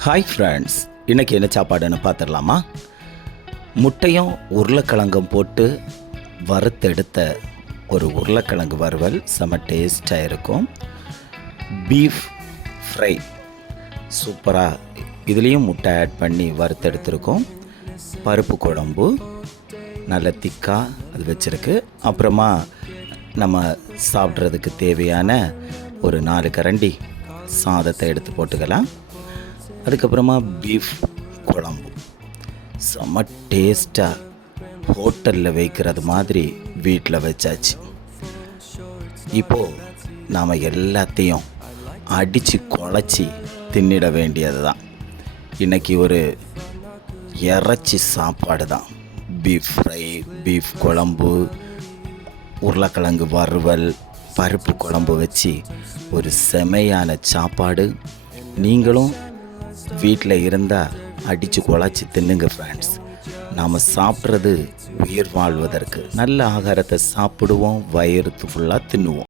Hi friends, இன்றைக்கி என்ன சாப்பாடுன்னு பார்த்துடலாமா? முட்டையும் உருளைக்கிழங்கும் போட்டு வறுத்தெடுத்த ஒரு உருளைக்கிழங்கு வறுவல் செம டேஸ்ட்டாக இருக்கும். பீஃப் ஃப்ரை சூப்பராக, இதுலேயும் முட்டை ஆட் பண்ணி வறுத்தெடுத்துருக்கோம். பருப்பு குழம்பு நல்ல திக்காக அது வச்சுருக்கு. அப்புறமா நம்ம சாப்பிட்றதுக்கு தேவையான ஒரு 4 கரண்டி சாதத்தை எடுத்து போட்டுக்கலாம். அதுக்கப்புறமா பீஃப் குழம்பு செம்ம டேஸ்ட்டாக ஹோட்டலில் வைக்கிறது மாதிரி வீட்டில் வச்சாச்சு. இப்போது நாம் எல்லாத்தையும் அடித்து குழச்சி தின்னிட வேண்டியது தான். இன்றைக்கி ஒரு இறைச்சி சாப்பாடு தான். பீஃப் ஃப்ரை, பீஃப் குழம்பு, உருளைக்கிழங்கு வறுவல், பருப்பு குழம்பு வச்சு ஒரு செமையான சாப்பாடு. நீங்களும் வீட்டில் இருந்தால் அடித்து குழச்சி தின்னுங்க ஃப்ரெண்ட்ஸ். நாம் சாப்பிட்றது உயிர் வாழ்வதற்கு. நல்ல ஆகாரத்தை சாப்பிடுவோம், வயிறு ஃபுல்லாக தின்னுவோம்.